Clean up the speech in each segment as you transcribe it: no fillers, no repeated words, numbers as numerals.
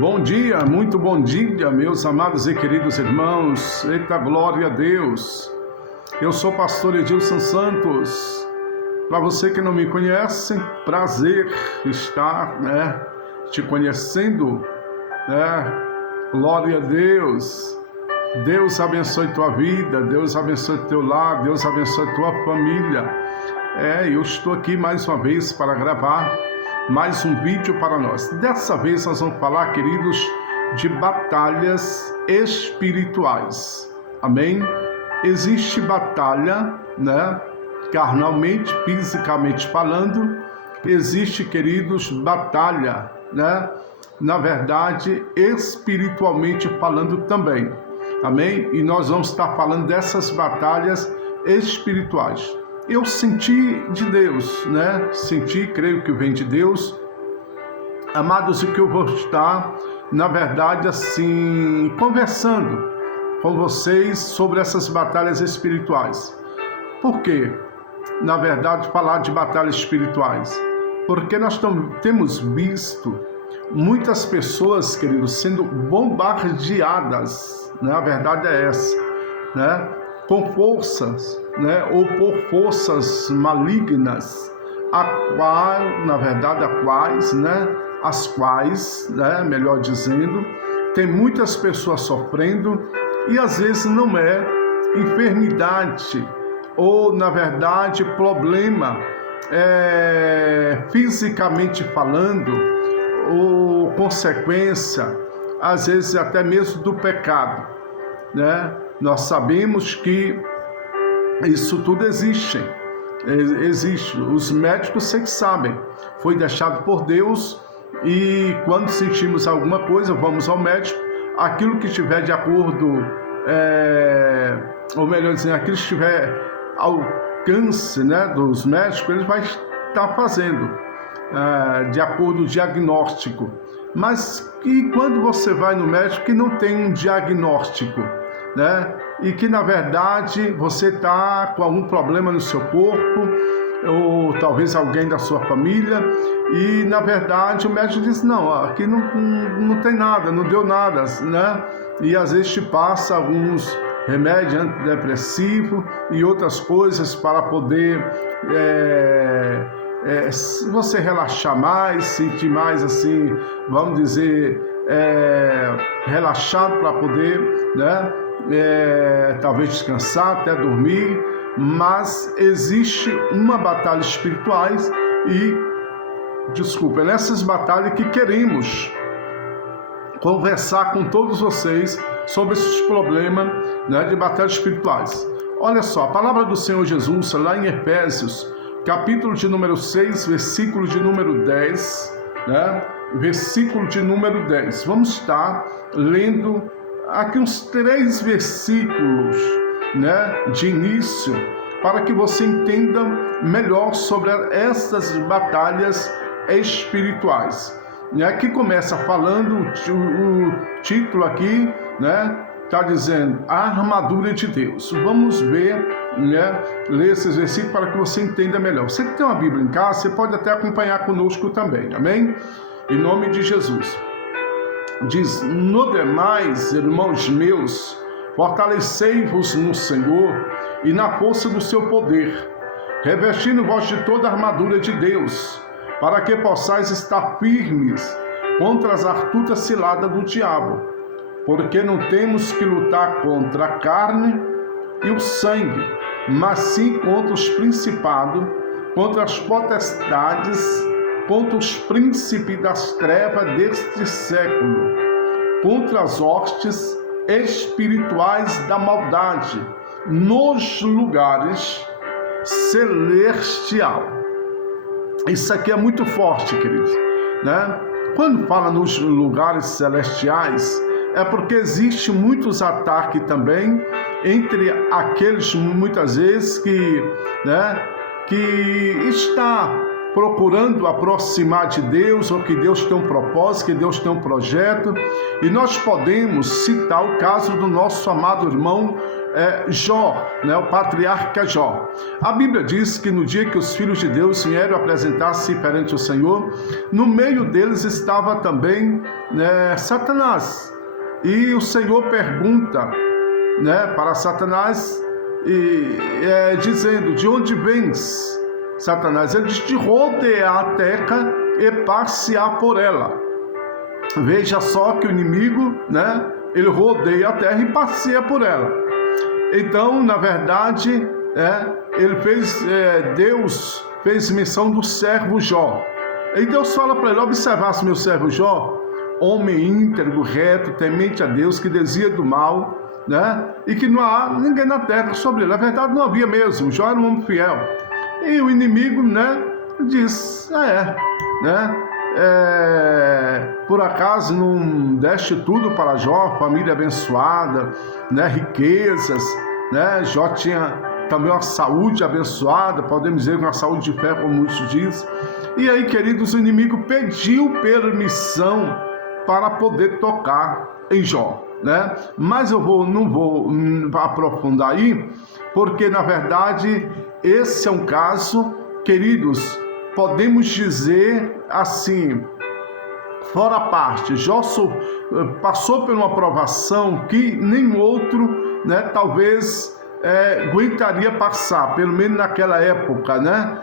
Bom dia, muito bom dia, meus amados e queridos irmãos. Eita, glória a Deus. Eu sou o pastor Edilson Santos. Para você que não me conhece, prazer estar, te conhecendo, Glória a Deus. Deus abençoe tua vida, Deus abençoe teu lar, Deus abençoe tua família. Eu estou aqui mais uma vez para gravar mais um vídeo para nós. Dessa vez nós vamos falar, queridos, de batalhas espirituais. Amém? Existe batalha, carnalmente, fisicamente falando. Existe, queridos, batalha, na verdade, espiritualmente falando também. Amém? E nós vamos estar falando dessas batalhas espirituais. Eu senti de Deus, Senti, creio que vem de Deus. Amados, o que eu vou estar, na verdade, assim, conversando com vocês sobre essas batalhas espirituais. Por quê? Na verdade, falar de batalhas espirituais. Porque nós temos visto muitas pessoas, queridos, sendo bombardeadas, A verdade é essa, Com forças, ou por forças malignas, as quais, melhor dizendo, tem muitas pessoas sofrendo e às vezes não é enfermidade ou, na verdade, problema fisicamente falando ou consequência, às vezes até mesmo do pecado, Nós sabemos que isso tudo existe. Os médicos sempre sabem. Foi deixado por Deus e quando sentimos alguma coisa, vamos ao médico. Aquilo que estiver de acordo, ou melhor dizendo, aquilo que estiver ao alcance, dos médicos, ele vai estar fazendo, de acordo com o diagnóstico. Mas e quando você vai no médico que não tem um diagnóstico, E que na verdade você está com algum problema no seu corpo, ou talvez alguém da sua família, e na verdade o médico diz, não, aqui não tem nada, não deu nada, E às vezes te passa alguns remédios antidepressivos e outras coisas para poder você relaxar mais, sentir mais assim, vamos dizer, relaxado para poder, talvez descansar, até dormir. Mas existe uma batalha espiritual nessas batalhas que queremos conversar com todos vocês sobre esses problemas, de batalhas espirituais. Olha só, a palavra do Senhor Jesus, lá em Efésios, capítulo de número 6, versículo de número 10, Versículo de número 10. Vamos estar lendo aqui uns 3 versículos, de início, para que você entenda melhor sobre essas batalhas espirituais. Que começa falando, o título aqui, está dizendo a armadura de Deus. Vamos ver, ler esses versículos para que você entenda melhor. Você que tem uma Bíblia em casa, você pode até acompanhar conosco também, amém? Em nome de Jesus. Diz, no demais, irmãos meus, fortalecei-vos no Senhor e na força do seu poder, revestindo-vos de toda a armadura de Deus, para que possais estar firmes contra as astutas ciladas do diabo. Porque não temos que lutar contra a carne e o sangue, mas sim contra os principados, contra as potestades, contra os príncipes das trevas deste século, contra as hostes espirituais da maldade nos lugares celestial. Isso aqui é muito forte, queridos, Quando fala nos lugares celestiais, é porque existe muitos ataques também entre aqueles, muitas vezes, que está procurando aproximar de Deus, ou que Deus tem um propósito, que Deus tem um projeto. E nós podemos citar o caso do nosso amado irmão Jó, né, o patriarca Jó. A Bíblia diz que no dia que os filhos de Deus vieram apresentar-se perante o Senhor, no meio deles estava também, né, Satanás. E o Senhor pergunta, né, para Satanás, dizendo: de onde vens, Satanás? Ele diz: de rodear a terra e passear por ela. Veja só que o inimigo, né, ele rodeia a terra e passeia por ela. Então, na verdade, Deus fez menção do servo Jó. E Deus fala para ele: observasse meu servo Jó, homem íntegro, reto, temente a Deus, que desvia do mal, né? E que não há ninguém na terra sobre ele. Na verdade, não havia mesmo. Jó era um homem fiel. E o inimigo, né, diz: por acaso não deste tudo para Jó, família abençoada, né, riquezas, né? Jó tinha também uma saúde abençoada, podemos dizer uma saúde de fé, como muitos dizem. E aí, queridos, o inimigo pediu permissão para poder tocar em Jó, né? Mas eu não vou aprofundar aí, porque na verdade esse é um caso, queridos, podemos dizer assim, fora parte. Jó passou por uma provação que nem outro, né, talvez aguentaria passar, pelo menos naquela época, né?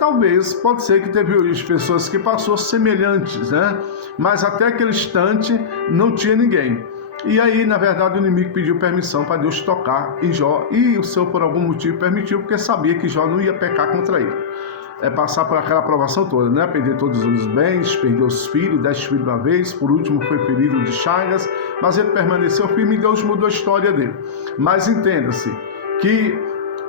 Talvez, pode ser que teve pessoas que passou semelhantes, né? Mas até aquele instante não tinha ninguém. E aí, na verdade, o inimigo pediu permissão para Deus tocar em Jó, e o Senhor, por algum motivo, permitiu, porque sabia que Jó não ia pecar contra ele. Passar por aquela provação toda, né? Perder todos os bens, perder os filhos, 10 filhos de uma vez, por último foi ferido de chagas, mas ele permaneceu firme e Deus mudou a história dele. Mas entenda-se que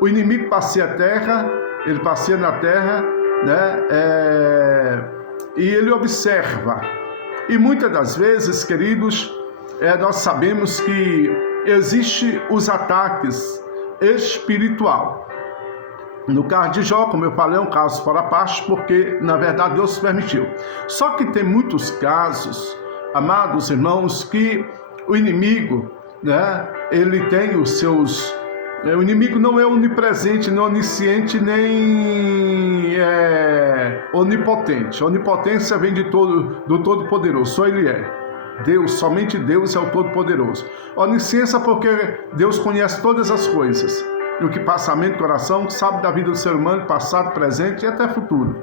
o inimigo passeia a terra, ele passeia na terra, né? E ele observa. E muitas das vezes, queridos, nós sabemos que existem os ataques espirituais. No caso de Jó, como eu falei, é um caso fora parte, porque na verdade Deus permitiu. Só que tem muitos casos, amados irmãos, que o inimigo, né, ele tem os seus... O inimigo não é onipresente, nem onisciente, nem onipotente. A onipotência vem do Todo-Poderoso, só Ele é. Deus, somente Deus é o Todo-Poderoso. Onisciência porque Deus conhece todas as coisas. No que passa a mente e coração, sabe da vida do ser humano, passado, presente e até futuro.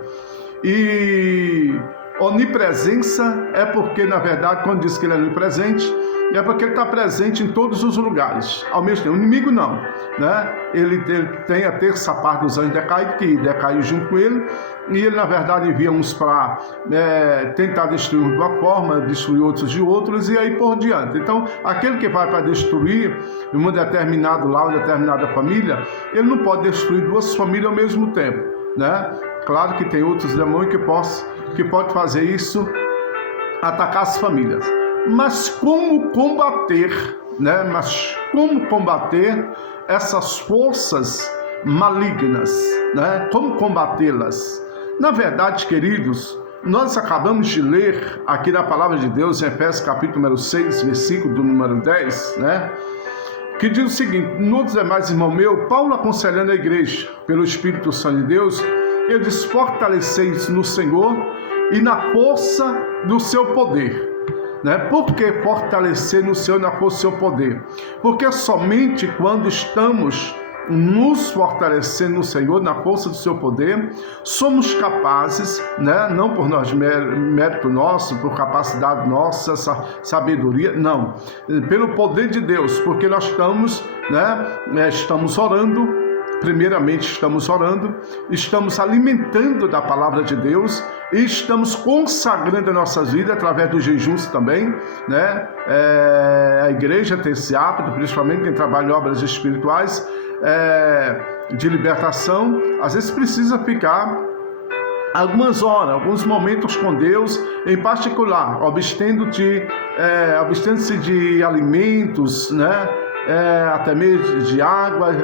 E onipresença é porque, na verdade, quando diz que ele é onipresente, é porque ele está presente em todos os lugares, ao mesmo tempo. O inimigo não, né? Ele tem a terça parte dos anjos decaídos, que decaiu junto com ele, e ele, na verdade, envia uns para tentar destruir de uma forma, destruir outros de outros, e aí por diante. Então, aquele que vai para destruir um determinado lar, uma determinada família, ele não pode destruir duas famílias ao mesmo tempo, né? Claro que tem outros demônios que pode fazer isso, atacar as famílias. Mas como combater, né? Essas forças malignas, né? Como combatê-las? Na verdade, queridos, nós acabamos de ler aqui na Palavra de Deus, em Efésios capítulo número 6, versículo do número 10, né? Que diz o seguinte: nos demais, irmão meu, Paulo aconselhando a igreja, pelo Espírito Santo de Deus, ele diz: fortaleceis no Senhor e na força do seu poder. Né? Por que fortalecer no Senhor, na força do seu poder? Porque somente quando estamos nos fortalecendo no Senhor, na força do seu poder, somos capazes, né? Não por nós, mérito nosso, por capacidade nossa, sabedoria, não. Pelo poder de Deus, porque nós estamos, né? Estamos orando. Primeiramente estamos alimentando da palavra de Deus e estamos consagrando a nossas vidas através dos jejuns também, né? A igreja tem esse hábito, principalmente quem trabalha em obras espirituais, de libertação, às vezes precisa ficar algumas horas, alguns momentos com Deus, em particular, abstendo-se de alimentos, né? Até mesmo de água,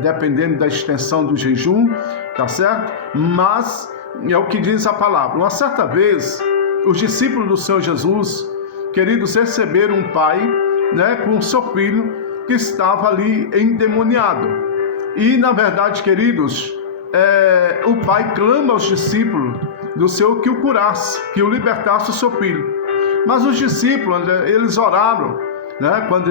dependendo da extensão do jejum, tá certo? Mas é o que diz a palavra. Uma certa vez, os discípulos do Senhor Jesus, queridos, receberam um pai, né, com seu filho, que estava ali endemoniado. E, na verdade, queridos, o pai clama aos discípulos do Senhor que o curasse, que o libertasse o seu filho. Mas os discípulos, eles oraram, né, quando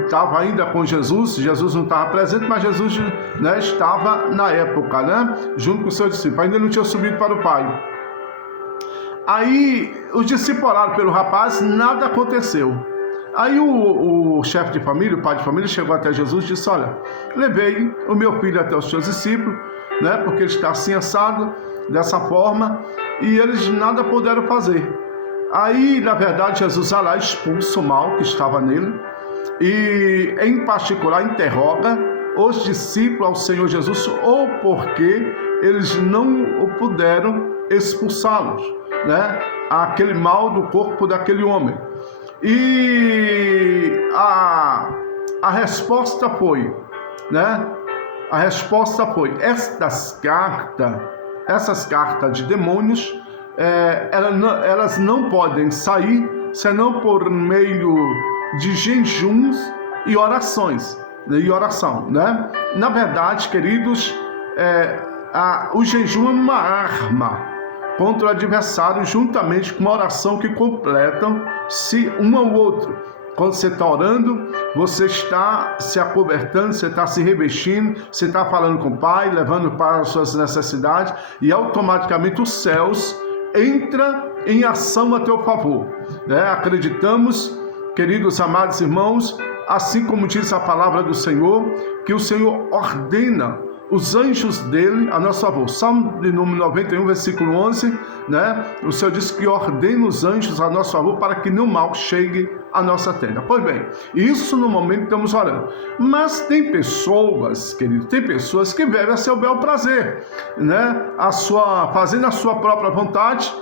estava ainda com Jesus não estava presente, mas Jesus, né, estava na época, né, junto com os seus discípulos, ainda não tinha subido para o Pai. Aí os discípulos oraram pelo rapaz, nada aconteceu. Aí o chefe de família, o pai de família, chegou até Jesus e disse: olha, levei o meu filho até os seus discípulos, né, porque ele está assim assado, dessa forma, e eles nada puderam fazer. Aí, na verdade, Jesus vai lá, expulsa o mal que estava nele e, em particular, interroga os discípulos ao Senhor Jesus ou porque eles não puderam expulsá-los, né, aquele mal do corpo daquele homem. E a resposta foi, né, essas cartas de demônios, elas não podem sair senão por meio de jejuns e orações, e oração, né? Na verdade, queridos, o jejum é uma arma contra o adversário, juntamente com uma oração que completam-se um ao outro. Quando você está orando, você está se acobertando, você está se revestindo, você está falando com o Pai, levando para as suas necessidades, e automaticamente os céus entra em ação a teu favor, né? Acreditamos, queridos amados irmãos, assim como diz a palavra do Senhor, que o Senhor ordena os anjos dele a nosso favor. Salmo de número 91, versículo 11, né? O Senhor diz que ordena os anjos a nosso favor para que nenhum mal chegue à nossa tenda. Pois bem, isso no momento que estamos orando. Mas tem pessoas, querido, tem pessoas que vivem a seu bel prazer, né? Fazendo a sua própria vontade,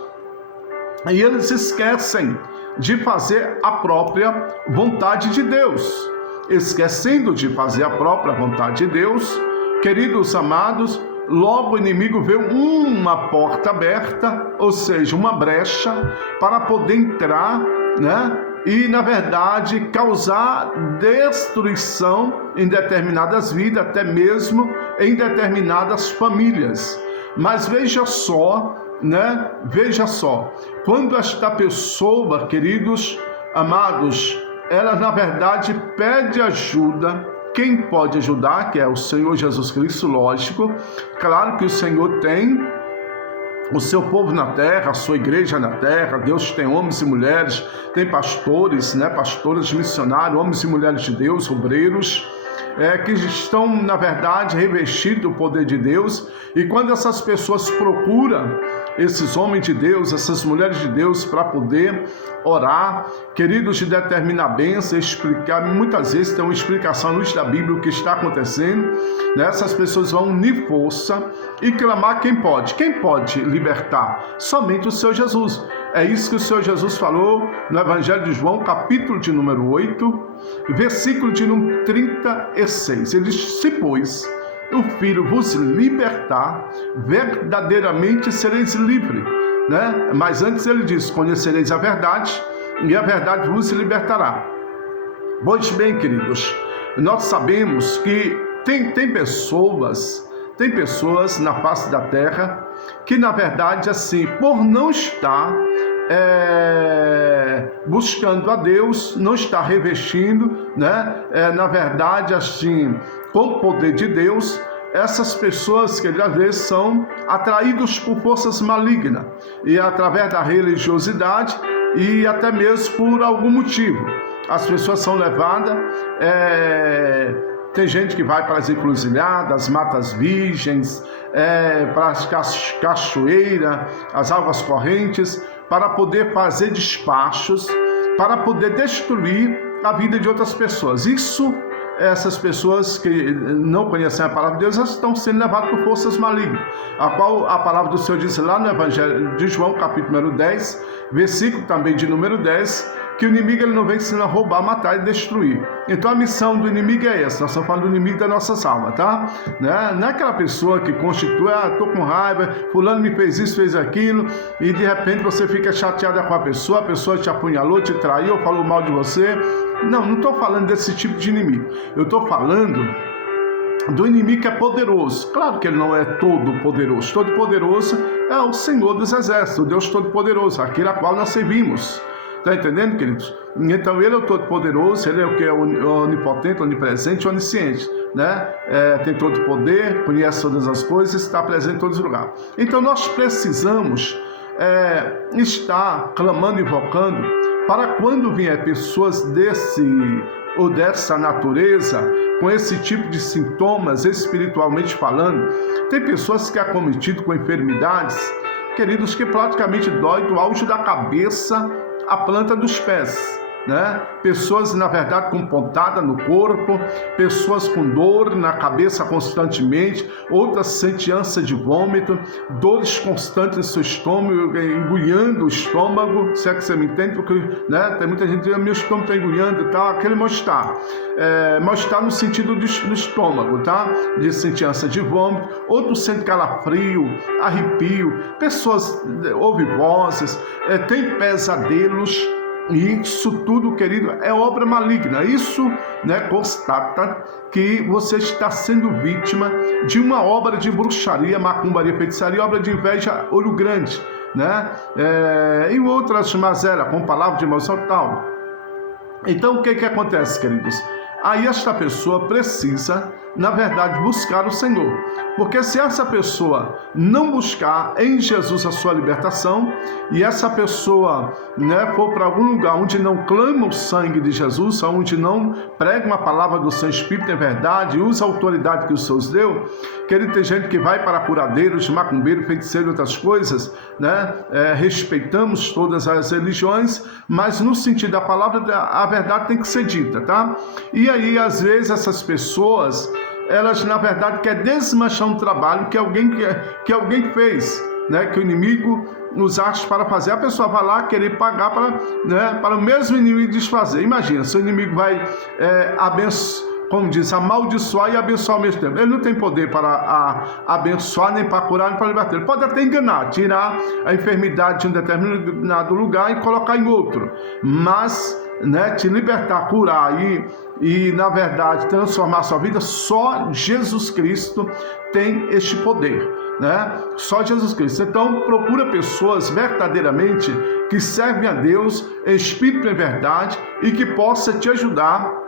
e eles esquecem de fazer a própria vontade de Deus. Esquecendo de fazer a própria vontade de Deus, queridos amados, logo o inimigo vê uma porta aberta, ou seja, uma brecha, para poder entrar, né? E, na verdade, causar destruição em determinadas vidas, até mesmo em determinadas famílias. Mas veja só, né? Veja só, quando esta pessoa, queridos amados, ela, na verdade, pede ajuda, quem pode ajudar, que é o Senhor Jesus Cristo, lógico. Claro que o Senhor tem o seu povo na terra, a sua igreja na terra. Deus tem homens e mulheres, tem pastores, né, pastores missionários, homens e mulheres de Deus, obreiros, que estão, na verdade, revestidos do poder de Deus. E quando essas pessoas procuram esses homens de Deus, essas mulheres de Deus, para poder orar, queridos, de determinar bênção, explicar, muitas vezes tem uma explicação à luz da Bíblia o que está acontecendo, né? Essas pessoas vão unir força e clamar quem pode. Quem pode libertar? Somente o Senhor Jesus. É isso que o Senhor Jesus falou no Evangelho de João, capítulo de número 8, versículo de número 36. Ele diz: se, pois, o Filho vos libertar, verdadeiramente sereis livres, né? Mas antes ele diz: conhecereis a verdade, e a verdade vos libertará. Pois bem, queridos, nós sabemos que tem pessoas na face da terra que, na verdade, assim, por não estar buscando a Deus, não está revestindo, né? Na verdade, assim, com o poder de Deus, essas pessoas que às vezes são atraídos por forças malignas e através da religiosidade e até mesmo por algum motivo. As pessoas são levadas, tem gente que vai para as encruzilhadas, matas virgens, para as cachoeiras, as águas correntes, para poder fazer despachos, para poder destruir a vida de outras pessoas. Essas pessoas que não conhecem a palavra de Deus, elas estão sendo levadas por forças malignas, a qual a palavra do Senhor diz lá no Evangelho de João, capítulo número 10, versículo também de número 10, que o inimigo ele não vem ensinar a roubar, matar e destruir. Então a missão do inimigo é essa. Nós estamos falando do inimigo da nossa alma, tá? Né? Não é aquela pessoa que constitui, tô com raiva, fulano me fez isso, fez aquilo, e de repente você fica chateada com a pessoa te apunhalou, te traiu, falou mal de você. Não estou falando desse tipo de inimigo. Eu estou falando do inimigo que é poderoso. Claro que ele não é todo poderoso. Todo poderoso é o Senhor dos Exércitos, o Deus Todo-Poderoso, aquele a qual nós servimos. Está entendendo, queridos? Então ele é o Todo-Poderoso, ele é o que é onipotente, onipresente, onisciente, né? Tem todo o poder, conhece todas as coisas, está presente em todos os lugares. Então nós precisamos estar clamando, invocando, para quando vier pessoas dessa natureza, com esse tipo de sintomas, espiritualmente falando. Tem pessoas que acometidas com enfermidades, queridos, que praticamente dói do auge da cabeça à planta dos pés, né? Pessoas, na verdade, com pontada no corpo, pessoas com dor na cabeça constantemente, outras sentem ânsia de vômito, dores constantes no seu estômago, engolindo o estômago, se é que você me entende, porque, né, tem muita gente que diz, meu estômago está engolindo e tal, aquele mal-estar. Mal-estar no sentido do estômago, tá? De sentir ânsia de vômito, outros sentem calafrio, arrepio, pessoas ouvem vozes, têm pesadelos. E isso tudo, querido, é obra maligna. Isso, né, constata que você está sendo vítima de uma obra de bruxaria, macumbaria, feitiçaria, obra de inveja, olho grande, né? E outras mazelas, com palavra de maldição e tal. Então, o que acontece, queridos? Aí esta pessoa precisa, na verdade, buscar o Senhor. Porque se essa pessoa não buscar em Jesus a sua libertação, e essa pessoa, né, for para algum lugar onde não clama o sangue de Jesus, onde não prega uma palavra do seu Espírito em verdade, usa a autoridade que o Senhor deu, querido, tem gente que vai para curadeiros, macumbeiro, feiticeiro e outras coisas, né? Respeitamos todas as religiões, mas no sentido da palavra, a verdade tem que ser dita, tá? E aí, às vezes, essas pessoas, elas, na verdade, querem desmanchar um trabalho que alguém fez, né? Que o inimigo usaste para fazer. A pessoa vai lá querer pagar para o mesmo inimigo desfazer. Imagina, seu inimigo vai como diz, amaldiçoar e abençoar ao mesmo tempo. Ele não tem poder para abençoar, nem para curar, nem para libertar. Ele pode até enganar, tirar a enfermidade de um determinado lugar e colocar em outro. Mas, né, te libertar, curar e, na verdade, transformar a sua vida, só Jesus Cristo tem este poder, né? Só Jesus Cristo. Então, procura pessoas verdadeiramente que servem a Deus em espírito e em verdade e que possa te ajudar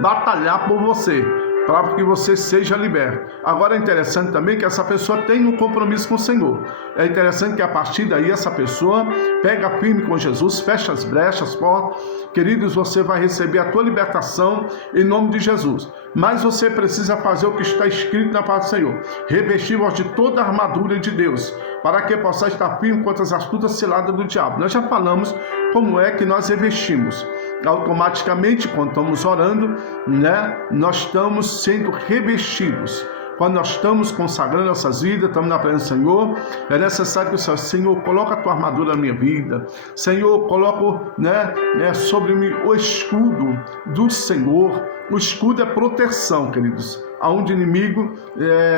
batalhar por você, para que você seja liberto. Agora é interessante também que essa pessoa tenha um compromisso com o Senhor. É interessante que a partir daí essa pessoa pega firme com Jesus, fecha as brechas, as portas. Queridos, você vai receber a tua libertação em nome de Jesus. Mas você precisa fazer o que está escrito na palavra do Senhor. Revestir-vos de toda a armadura de Deus, para que possa estar firme contra as astutas ciladas do diabo. Nós já falamos como é que nós revestimos. Automaticamente, quando estamos orando, né, nós estamos sendo revestidos. Quando nós estamos consagrando nossas vidas, estamos na presença do Senhor, é necessário que o Senhor coloque a tua armadura na minha vida. Senhor, coloca, né, sobre mim o escudo do Senhor. O escudo é proteção, queridos. Aonde o inimigo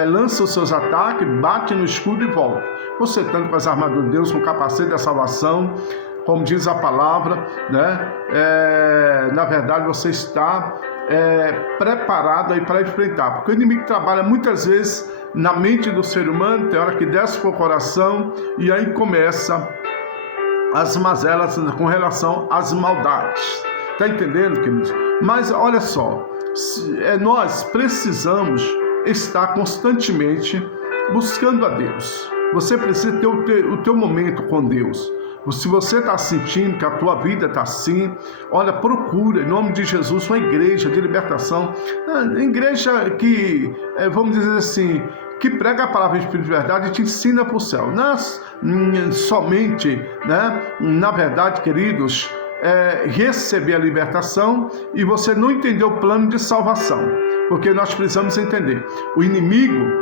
lança os seus ataques, bate no escudo e volta. Você estando com as armaduras de Deus, com o capacete da salvação, como diz a palavra, né? Na verdade, você está preparado aí para enfrentar. Porque o inimigo trabalha muitas vezes na mente do ser humano, tem hora que desce para o coração e aí começa as mazelas com relação às maldades. Está entendendo, queridos? Mas olha só, nós precisamos estar constantemente buscando a Deus. Você precisa ter o teu momento com Deus. Se você está sentindo que a tua vida está assim, olha, procura, em nome de Jesus, uma igreja de libertação. Igreja que, vamos dizer assim, que prega a palavra de Espírito de verdade e te ensina para o céu. Não somente, né, na verdade, queridos, receber a libertação e você não entender o plano de salvação. Porque nós precisamos entender. O inimigo,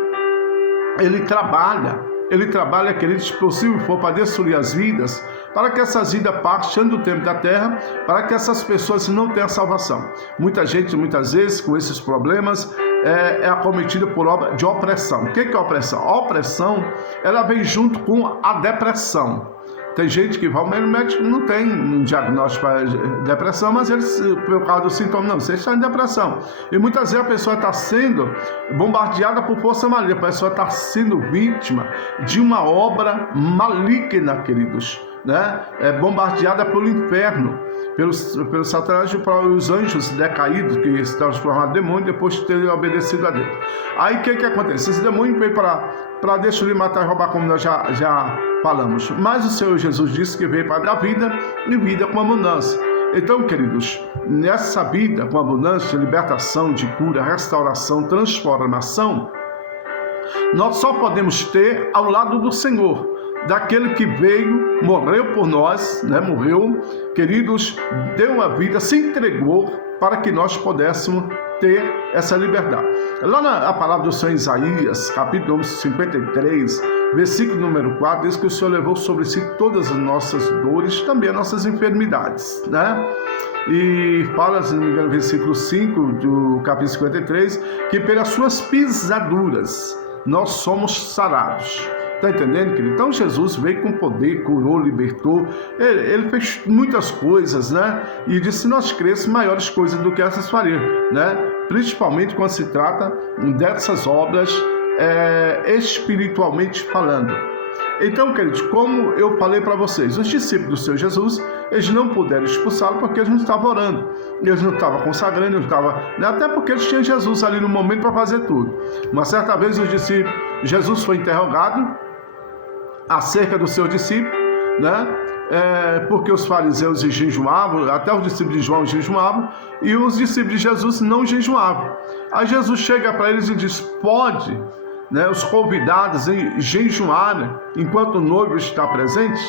ele trabalha, querido, se possível for para destruir as vidas, para que essas vidas partam do tempo da terra, para que essas pessoas não tenham salvação. Muita gente, muitas vezes, com esses problemas, é acometida por obra de opressão. O que é opressão? A opressão, ela vem junto com a depressão. Tem gente que vai ao médico, não tem um diagnóstico para depressão, mas eles, por causa do sintoma, não, você está em depressão. E muitas vezes a pessoa está sendo bombardeada por força maligna, a pessoa está sendo vítima de uma obra maligna, queridos, né? Bombardeada pelo inferno, pelo Satanás e pelos anjos decaídos que se transformaram em demônio depois de terem obedecido a Deus. Aí o que acontece? Esse demônio veio para destruir, matar e roubar, como nós já falamos. Mas o Senhor Jesus disse que veio para dar vida e vida com abundância. Então, queridos, nessa vida com abundância, libertação, de cura, restauração, transformação, nós só podemos ter ao lado do Senhor, daquele que veio, morreu por nós, né? Morreu, queridos, deu a vida, se entregou para que nós pudéssemos ter essa liberdade. Lá na palavra do Senhor Isaías, capítulo 53, versículo número 4, diz que o Senhor levou sobre si todas as nossas dores, também as nossas enfermidades, né? E fala, se não me engano, versículo 5 do capítulo 53, que pelas suas pisaduras nós somos sarados. Está entendendo, querido? Então Jesus veio com poder, curou, libertou, ele fez muitas coisas, né? E disse: se nós crescemos, maiores coisas do que essas faria, né? Principalmente quando se trata dessas obras espiritualmente falando. Então, queridos, como eu falei para vocês, os discípulos do Senhor Jesus, eles não puderam expulsá-lo porque eles não estavam orando, eles não estavam consagrando, eles não estavam, né? Até porque eles tinham Jesus ali no momento para fazer tudo. Uma certa vez os discípulos, Jesus foi interrogado acerca do seu discípulo, né? Porque os fariseus jejuavam, até os discípulos de João jejuavam, e os discípulos de Jesus não jejuavam. Aí Jesus chega para eles e diz: pode, né, os convidados jejuarem enquanto o noivo está presente?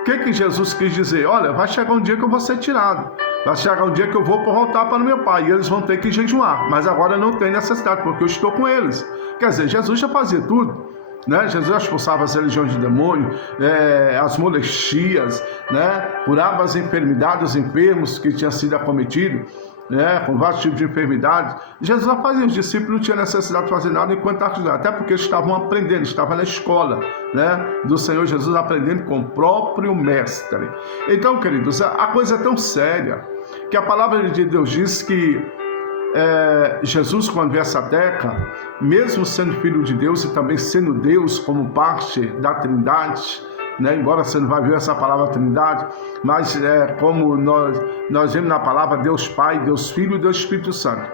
O que Jesus quis dizer? Olha, vai chegar um dia que eu vou ser tirado, vai chegar um dia que eu vou voltar para o meu pai, e eles vão ter que jejuar, mas agora não tem necessidade, porque eu estou com eles. Quer dizer, Jesus já fazia tudo, né? Jesus expulsava as legiões de demônio, as molestias, né? Curava as enfermidades, os enfermos que tinham sido acometidos, né? Com vários tipos de enfermidades. Jesus já fazia, os discípulos não tinham necessidade de fazer nada enquanto estavam estudando, até porque eles estavam aprendendo, estavam na escola, né? Do Senhor Jesus, aprendendo com o próprio mestre. Então, queridos, a coisa é tão séria que a palavra de Deus diz que Jesus, quando veio essa terra, mesmo sendo filho de Deus e também sendo Deus como parte da Trindade, né? Embora você não vai ver essa palavra Trindade, mas como nós vemos na palavra Deus Pai, Deus Filho e Deus Espírito Santo.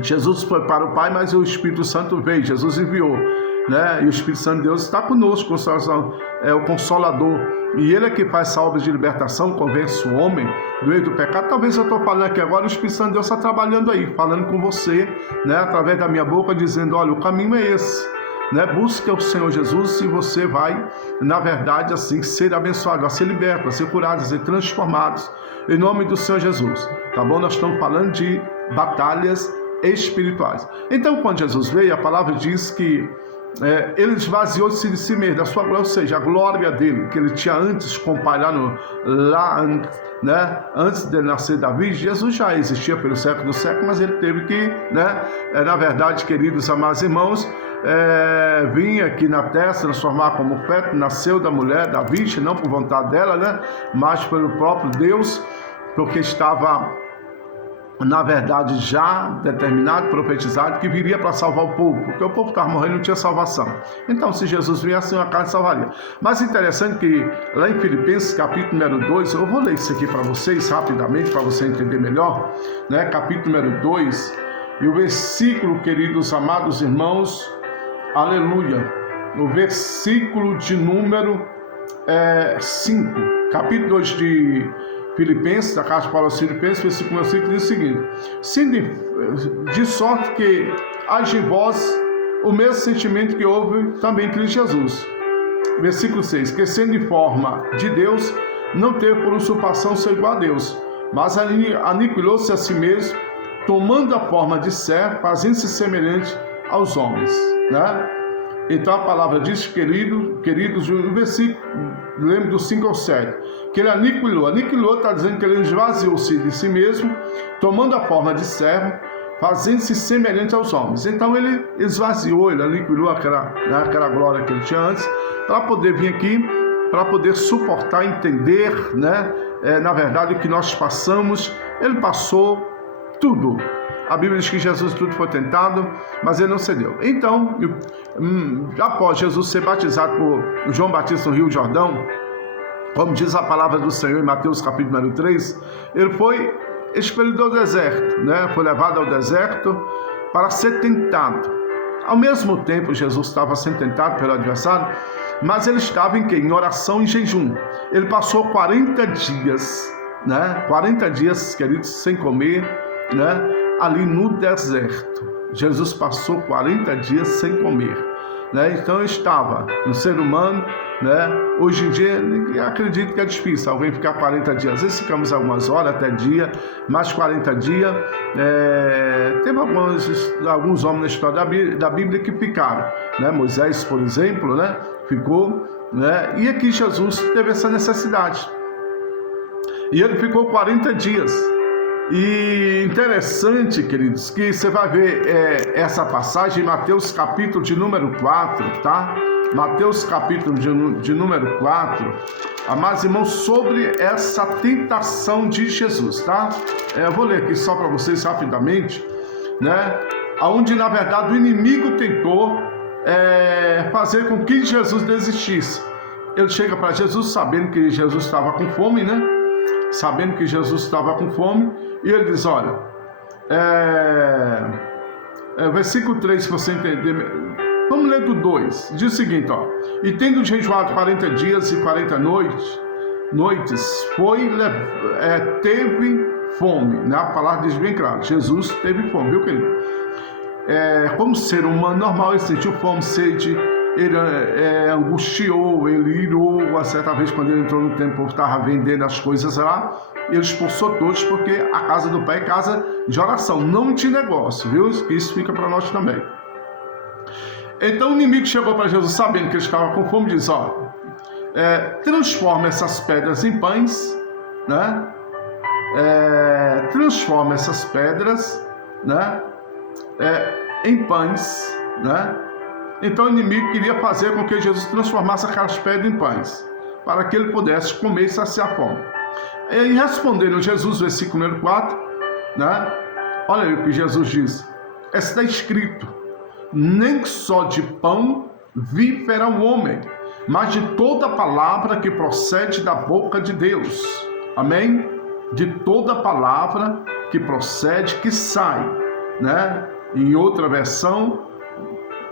Jesus foi para o Pai, mas o Espírito Santo veio, Jesus enviou, né? E o Espírito Santo de Deus está conosco, é o Consolador, e Ele é que faz essa obra de libertação, convence o homem do erro do pecado. Talvez eu estou falando aqui agora, o Espírito Santo de Deus está trabalhando aí, falando com você, né? Através da minha boca, dizendo: olha, o caminho é esse, né? Busca o Senhor Jesus e você vai, na verdade, assim, ser abençoado, vai ser liberto, vai ser curado, vai ser transformado, em nome do Senhor Jesus, tá bom? Nós estamos falando de batalhas espirituais. Então, quando Jesus veio, a palavra diz que ele esvaziou-se de si mesmo, da sua glória, ou seja, a glória dele, que ele tinha antes comparado lá, né, antes de nascer Davi. Jesus já existia pelo século do século, mas ele teve que, né, na verdade, queridos amados irmãos, vinha aqui na terra se transformar como feto, nasceu da mulher, da virgem, não por vontade dela, né, mas pelo próprio Deus, porque estava, na verdade, já determinado, profetizado, que viria para salvar o povo, porque o povo estava morrendo e não tinha salvação. Então, se Jesus viesse, uma carne salvaria. Mas interessante que lá em Filipenses, capítulo número 2, eu vou ler isso aqui para vocês rapidamente, para você entender melhor, né? Capítulo número 2, e o versículo, queridos amados irmãos, aleluia, o versículo de número 5, capítulo 2 de Filipenses, da carta para os Filipenses, versículo 5, diz o seguinte: de sorte que haja em vós o mesmo sentimento que houve também em Cristo Jesus. Versículo 6, que sendo em forma de Deus, não teve por usurpação ser igual a Deus, mas aniquilou-se a si mesmo, tomando a forma de servo, fazendo-se semelhante aos homens, né? Então a palavra diz, queridos, o versículo lembro do 5 ao 7, que ele aniquilou está dizendo que ele esvaziou-se de si mesmo, tomando a forma de servo, fazendo-se semelhante aos homens. Então ele esvaziou, ele aniquilou aquela glória que ele tinha antes, para poder vir aqui, para poder suportar, entender, né? Na verdade, o que nós passamos. Ele passou tudo. A Bíblia diz que Jesus tudo foi tentado, mas ele não cedeu. Então, após Jesus ser batizado por João Batista no Rio Jordão, como diz a palavra do Senhor em Mateus capítulo número 3, ele foi expelido ao deserto, né? Foi levado ao deserto para ser tentado. Ao mesmo tempo, Jesus estava sendo tentado pelo adversário, mas ele estava em quê? Em oração e jejum. Ele passou 40 dias, né? 40 dias, queridos, sem comer, né? Ali no deserto. Jesus passou 40 dias sem comer, né? Então estava um ser humano, né? Hoje em dia, ninguém acredita que é difícil alguém ficar 40 dias. Às vezes ficamos algumas horas, até dia, mais 40 dias. Teve alguns homens na história da Bíblia que ficaram, né? Moisés, por exemplo, né? Ficou, né? E aqui Jesus teve essa necessidade. E ele ficou 40 dias. E interessante, queridos, que você vai ver essa passagem em Mateus capítulo de número 4, tá? Mateus capítulo de número 4, amados irmãos, sobre essa tentação de Jesus, tá? Eu vou ler aqui só para vocês rapidamente, né? Onde, na verdade, o inimigo tentou fazer com que Jesus desistisse. Ele chega para Jesus sabendo que Jesus estava com fome, né? Sabendo que Jesus estava com fome, e ele diz, olha, versículo 3, se você entender, vamos ler do 2, diz o seguinte, ó, e tendo jejuado 40 dias e 40 noites, teve fome, né? A palavra diz bem claro, Jesus teve fome, viu, querido? Como ser humano normal, ele sentiu fome, sede, ele angustiou, ele irou. Uma certa vez, quando ele entrou no templo, estava vendendo as coisas lá, ele expulsou todos, porque a casa do Pai é casa de oração, não de negócio, viu? Isso fica para nós também. Então o inimigo chegou para Jesus, sabendo que ele estava com fome, e diz, ó, transforma essas pedras em pães, né? Transforma essas pedras, né? Em pães, né? Então o inimigo queria fazer com que Jesus transformasse aquelas pedras em pães, para que ele pudesse comer e saciar a fome. E respondendo Jesus, versículo número 4, né? Olha aí o que Jesus diz, está escrito, nem só de pão viverá o homem, mas de toda palavra que procede da boca de Deus. Amém? De toda palavra que procede, que sai, né? Em outra versão,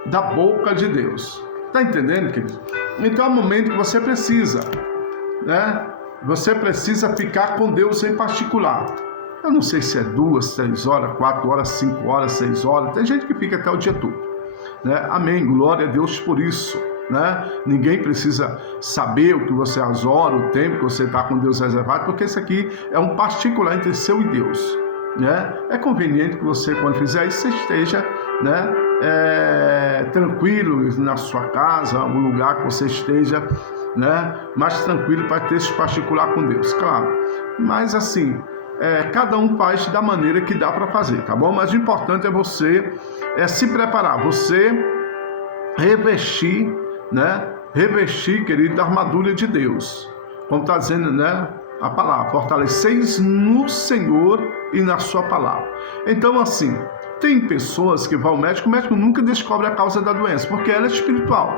da boca de Deus. Está entendendo, querido? Então é o momento que você precisa, né? Você precisa ficar com Deus em particular. Eu não sei se é 2, 3 horas, 4 horas, 5 horas, 6 horas. Tem gente que fica até o dia todo, né? Amém. Glória a Deus por isso, né? Ninguém precisa saber o que você ora, o tempo que você está com Deus reservado, porque isso aqui é um particular entre seu e Deus, né? É conveniente que você, quando fizer isso, você esteja, né? Tranquilo na sua casa, um lugar que você esteja, né? Mais tranquilo para ter esse particular com Deus, claro. Mas assim, cada um faz da maneira que dá para fazer, tá bom? Mas o importante é você se preparar, você revestir, né? Revestir, querido, da armadura de Deus, como está dizendo, né? A palavra, fortaleceis no Senhor e na sua palavra. Então, assim, tem pessoas que vão ao médico, o médico nunca descobre a causa da doença, porque ela é espiritual.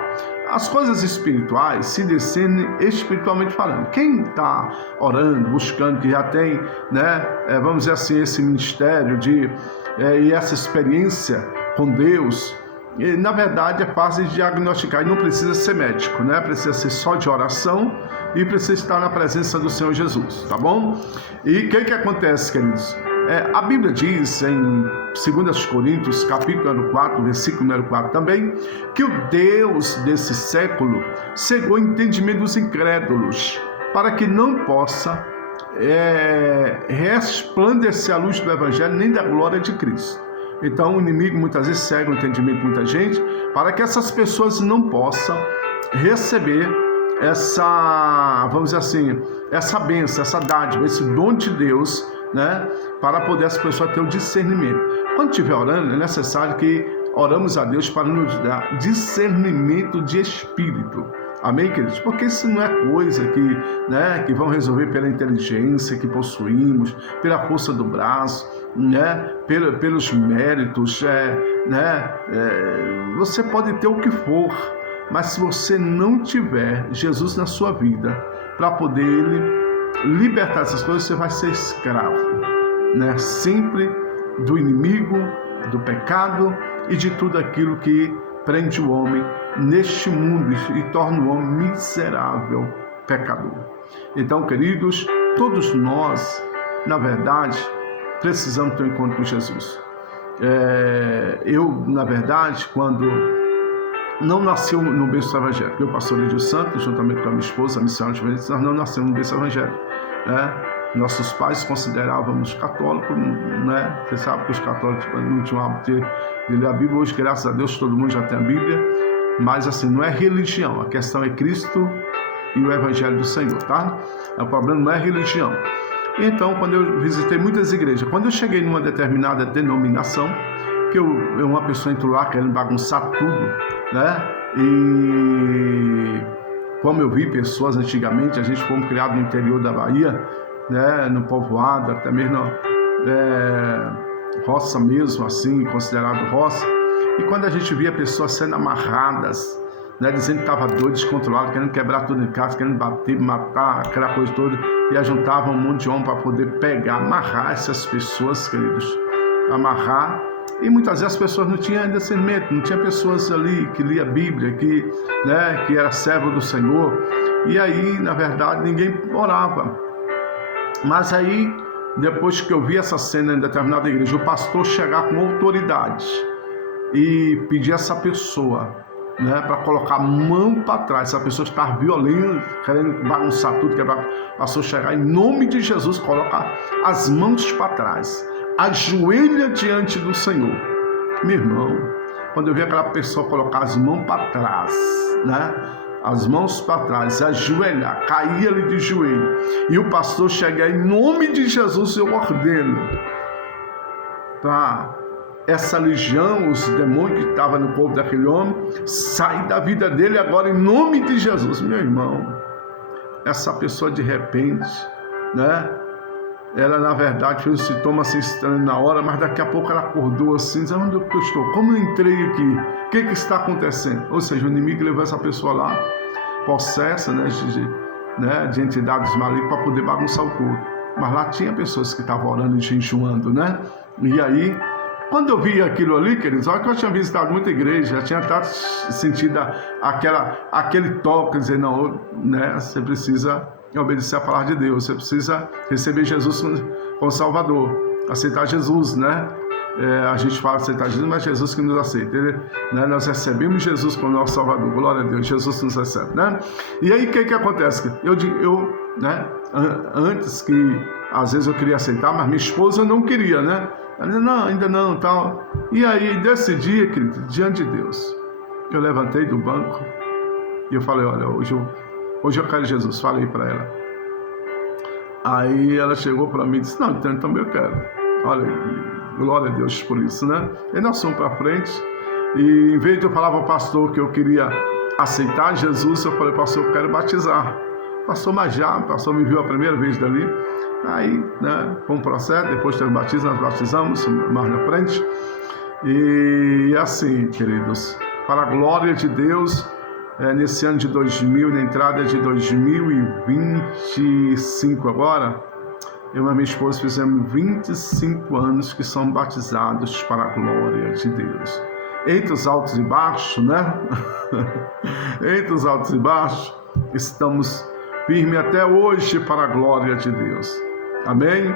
As coisas espirituais se discernem espiritualmente falando. Quem está orando, buscando, que já tem, né, vamos dizer assim, esse ministério e essa experiência com Deus, na verdade é fácil de diagnosticar e não precisa ser médico, né? Precisa ser só de oração e precisa estar na presença do Senhor Jesus, tá bom? E o que acontece, queridos? A Bíblia diz em 2 Coríntios, capítulo 4, versículo número 4 também, que o Deus desse século cegou o entendimento dos incrédulos, para que não possa resplandecer a luz do Evangelho nem da glória de Cristo. Então o inimigo muitas vezes cega o entendimento de muita gente, para que essas pessoas não possam receber vamos dizer assim, essa bênção, essa dádiva, esse dom de Deus, né, para poder as pessoas ter o discernimento. Quando estiver orando, é necessário que oramos a Deus para nos dar discernimento de espírito. Amém, queridos? Porque isso não é coisa que vão resolver pela inteligência que possuímos, pela força do braço, né, pelos méritos, você pode ter o que for, mas se você não tiver Jesus na sua vida, para poder Ele libertar essas coisas, você vai ser escravo, né, sempre do inimigo, do pecado e de tudo aquilo que prende o homem neste mundo e torna o homem miserável, pecador. Então, queridos, todos nós, na verdade, precisamos ter um encontro com Jesus. Eu, na verdade, quando não nasci no berço evangélico, eu, pastor Lídio Santos, juntamente com a minha esposa, a missionária de Veneza, nós não nascemos no berço evangélico, né? Nossos pais considerávamos católicos, né? Você sabe que os católicos não tinham hábito de ler a Bíblia. Hoje, graças a Deus, todo mundo já tem a Bíblia. Mas assim, não é religião. A questão é Cristo e o Evangelho do Senhor, tá? O problema não é religião. Então, quando eu visitei muitas igrejas, quando eu cheguei numa determinada denominação, que uma pessoa entrou lá querendo bagunçar tudo, né? E como eu vi pessoas antigamente, a gente foi criado no interior da Bahia, né, no povoado, até mesmo roça mesmo, assim, considerado roça. E quando a gente via pessoas sendo amarradas, né, dizendo que estava doido, descontrolado, querendo quebrar tudo em casa, querendo bater, matar, aquela coisa toda, e ajuntavam um monte de homem para poder pegar, amarrar essas pessoas, queridos, amarrar. E muitas vezes as pessoas não tinham discernimento, não tinha pessoas ali que lia a Bíblia, que era servo do Senhor, e aí, na verdade, ninguém orava. Mas aí, depois que eu vi essa cena em determinada igreja, o pastor chegar com autoridade e pedir a essa pessoa, né, para colocar a mão para trás, essa pessoa está violenta, querendo bagunçar tudo, quebrar, o pastor chegar em nome de Jesus, colocar as mãos para trás, ajoelha diante do Senhor. Meu irmão, quando eu vi aquela pessoa colocar as mãos para trás, né, as mãos para trás, ajoelhar, cair ali de joelho, e o pastor chegar em nome de Jesus, eu ordeno para essa legião, os demônios que estavam no corpo daquele homem, sai da vida dele agora em nome de Jesus. Meu irmão, essa pessoa de repente, né, ela na verdade fez um sintoma assim estranho na hora, mas daqui a pouco ela acordou assim, dizendo: onde eu estou? Como eu entrei aqui? O que está acontecendo? Ou seja, o inimigo levou essa pessoa lá, possessa, né, de entidades malignas, para poder bagunçar o corpo. Mas lá tinha pessoas que estavam orando e jejuando, né? E aí, quando eu vi aquilo ali, queridos, olha que eu tinha visitado muita igreja, já tinha até sentido aquele toque, dizer, não, né, você precisa obedecer a palavra de Deus, você precisa receber Jesus como Salvador, aceitar Jesus, né? A gente fala aceitar Jesus, mas Jesus que nos aceita, né? Nós recebemos Jesus como nosso Salvador, glória a Deus, Jesus nos recebe, né? E aí o que acontece? Né, antes que às vezes eu queria aceitar, mas minha esposa não queria, né? Ela disse: não, ainda não, tal. E aí, desse dia, querido, diante de Deus, eu levantei do banco e eu falei: olha, hoje eu quero Jesus. Falei para ela. Aí ela chegou para mim e disse: não, então também eu quero. Olha, glória a Deus por isso, né? E nós fomos para frente. E em vez de eu falar para o pastor que eu queria aceitar Jesus, eu falei: pastor, eu quero batizar. Pastor, mas já, o pastor me viu a primeira vez dali. Aí, né, foi um processo, depois teve o batismo, nós batizamos mais na frente. E assim, queridos, para a glória de Deus, nesse ano de 2000, na entrada de 2025 agora, eu e minha esposa fizemos 25 anos que somos batizados para a glória de Deus. Entre os altos e baixos, né? Entre os altos e baixos, estamos firmes até hoje para a glória de Deus. Amém?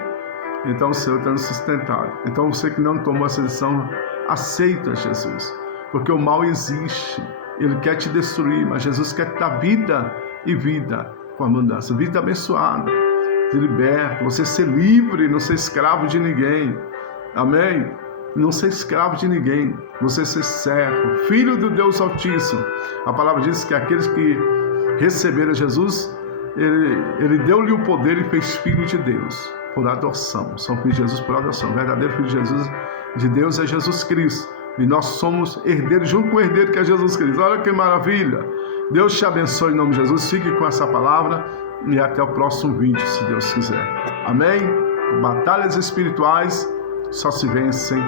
Então o Senhor está nos sustentando. Então você que não tomou essa decisão, aceita Jesus. Porque o mal existe. Ele quer te destruir, mas Jesus quer te dar vida e vida com abundância. Vida abençoada, te liberta, você ser livre, não ser escravo de ninguém. Amém? Não ser escravo de ninguém, você ser servo, filho do Deus Altíssimo. A palavra diz que aqueles que receberam Jesus, ele deu-lhe o poder e fez filho de Deus, por adoção. São filhos de Jesus por adoção. O verdadeiro filho de Jesus, de Deus, é Jesus Cristo. E nós somos herdeiros, junto com o herdeiro que é Jesus Cristo. Olha que maravilha! Deus te abençoe em nome de Jesus. Fique com essa palavra e até o próximo vídeo, se Deus quiser. Amém? Batalhas espirituais só se vencem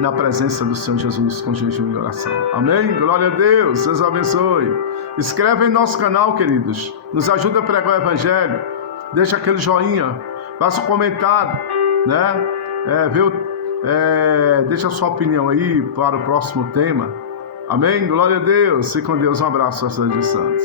na presença do Senhor Jesus com jejum e oração. Amém? Glória a Deus. Deus abençoe. Inscreve em nosso canal, queridos. Nos ajuda a pregar o Evangelho. Deixa aquele joinha. Faça um comentário, né? Deixa a sua opinião aí para o próximo tema. Amém? Glória a Deus. Fique com Deus. Um abraço, Pastor de Santos.